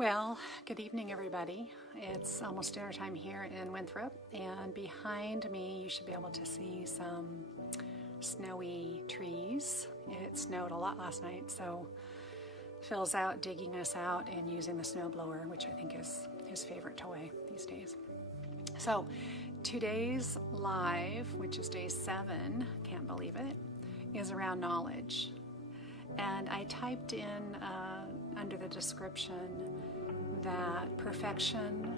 Well, good evening, everybody. It's almost dinner time here in Winthrop, and behind me you should be able to see some snowy trees. It snowed a lot last night, so Phil's out digging us out and using the snowblower, which I think is his favorite toy these days. So today's live, which is day 7, can't believe it, is around knowledge. And I typed in under the description that perfection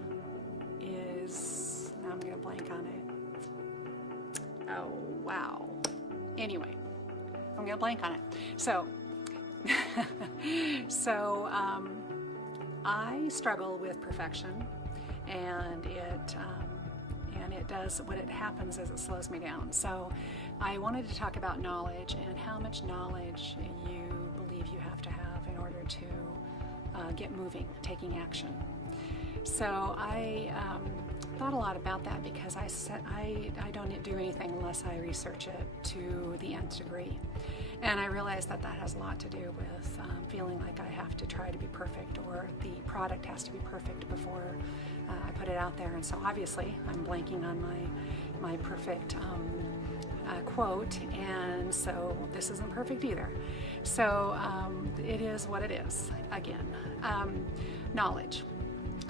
is, now I'm going to blank on it. Oh, wow. Anyway, I'm going to blank on it. So, I struggle with perfection, and it does, what it happens is it slows me down. So I wanted to talk about knowledge and how much knowledge you believe you have to have in order to get moving, taking action. So I thought a lot about that because I don't do anything unless I research it to the nth degree. And I realized that that has a lot to do with feeling like I have to try to be perfect, or the product has to be perfect before I put it out there. And so obviously I'm blanking on my perfect quote, and so this isn't perfect either. So it is what it is, again. Knowledge.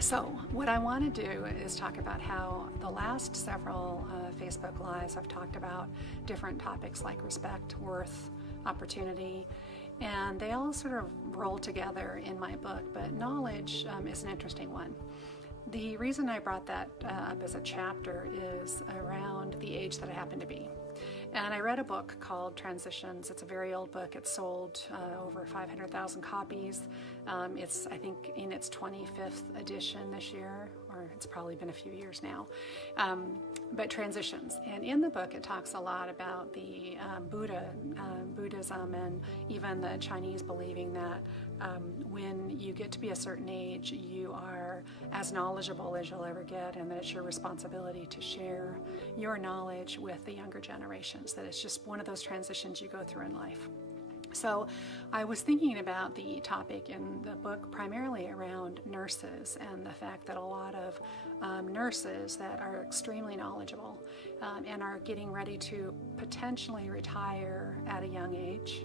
So what I want to do is talk about how the last several Facebook Lives I've talked about different topics like respect, worth, opportunity, and they all sort of roll together in my book, but knowledge is an interesting one. The reason I brought that up as a chapter is around the age that I happen to be. And I read a book called Transitions. It's a very old book. It's sold over 500,000 copies. It's, I think, in its 25th edition this year, or it's probably been a few years now. But Transitions. And in the book, it talks a lot about the Buddhism, and even the Chinese believing that when you get to be a certain age, you are as knowledgeable as you'll ever get, and that it's your responsibility to share your knowledge with the younger generations, that it's just one of those transitions you go through in life. So I was thinking about the topic in the book primarily around nurses, and the fact that a lot of nurses that are extremely knowledgeable and are getting ready to potentially retire at a young age,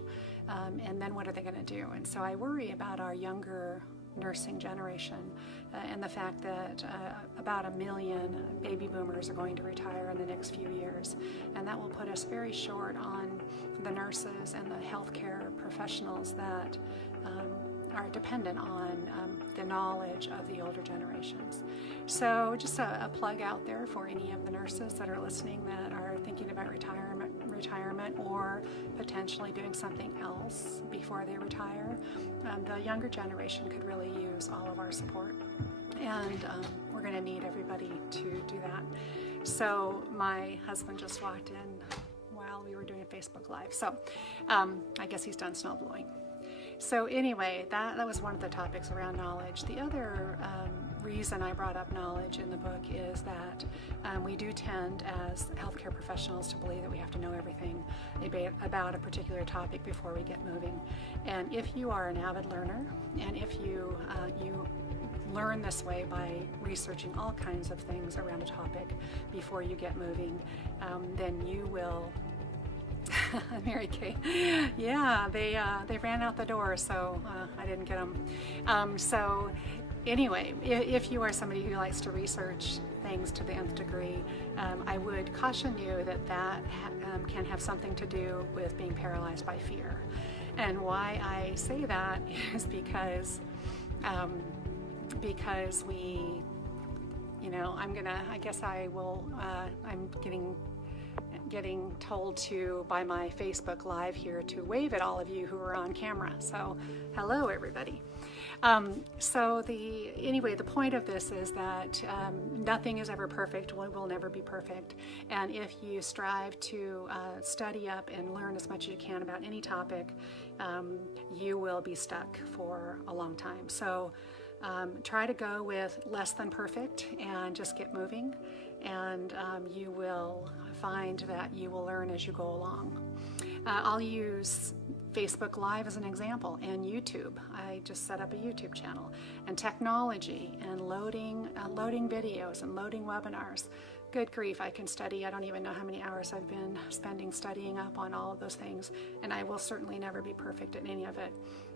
and then what are they going to do? And so I worry about our younger nursing generation and the fact that about 1 million baby boomers are going to retire in the next few years, and that will put us very short on the nurses and the healthcare professionals that are dependent on the knowledge of the older generations. So just a plug out there for any of the nurses that are listening that are thinking about retirement or potentially doing something else before they retire. The younger generation could really use all of our support, and we're going to need everybody to do that. So my husband just walked in while we were doing a Facebook Live, so I guess he's done snow blowing. So anyway, that was one of the topics around knowledge. The other reason I brought up knowledge in the book is that we do tend as healthcare professionals to believe that we have to know everything about a particular topic before we get moving. And if you are an avid learner, and if you learn this way by researching all kinds of things around a topic before you get moving, then you will Mary Kay. Yeah, they ran out the door, so I didn't get them. So anyway, if you are somebody who likes to research things to the nth degree, I would caution you that can have something to do with being paralyzed by fear. And why I say that is because we, I'm getting told to, by my Facebook Live here, to wave at all of you who are on camera. So hello, everybody. Anyway, the point of this is that nothing is ever perfect. We will never be perfect. And if you strive to study up and learn as much as you can about any topic, you will be stuck for a long time. So try to go with less than perfect and just get moving, and you will find that you will learn as you go along. I'll use Facebook Live is an example, and YouTube. I just set up a YouTube channel, and technology, and loading videos and loading webinars. Good grief, I can study. I don't even know how many hours I've been spending studying up on all of those things, and I will certainly never be perfect at any of it.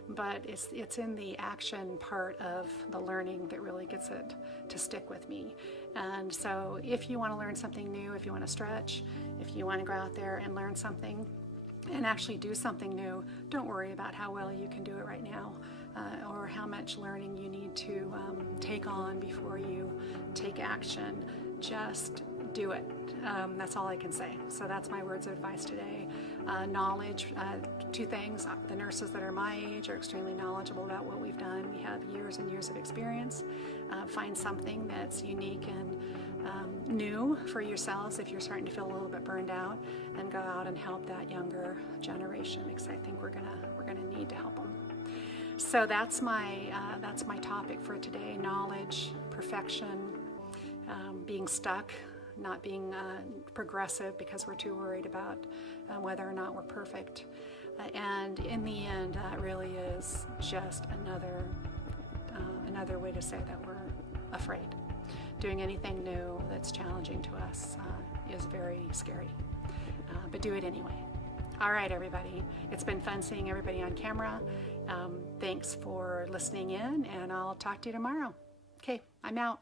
But it's in the action part of the learning that really gets it to stick with me. And so if you want to learn something new, if you want to stretch, if you want to go out there and learn something and actually do something new, don't worry about how well you can do it right now, or how much learning you need to take on before you take action. Just do it. That's all I can say. So that's my words of advice today. Knowledge, two things. The nurses that are my age are extremely knowledgeable about what we've done. We have years and years of experience. Find something that's unique and new for yourselves if you're starting to feel a little bit burned out, and go out and help that younger generation, because I think we're gonna need to help them. So that's my topic for today: knowledge, perfection, being stuck, not being progressive because we're too worried about whether or not we're perfect. And in the end, that really is just another way to say that we're afraid. Doing anything new that's challenging to us is very scary, but do it anyway. All right, everybody. It's been fun seeing everybody on camera. Thanks for listening in, and I'll talk to you tomorrow. Okay, I'm out.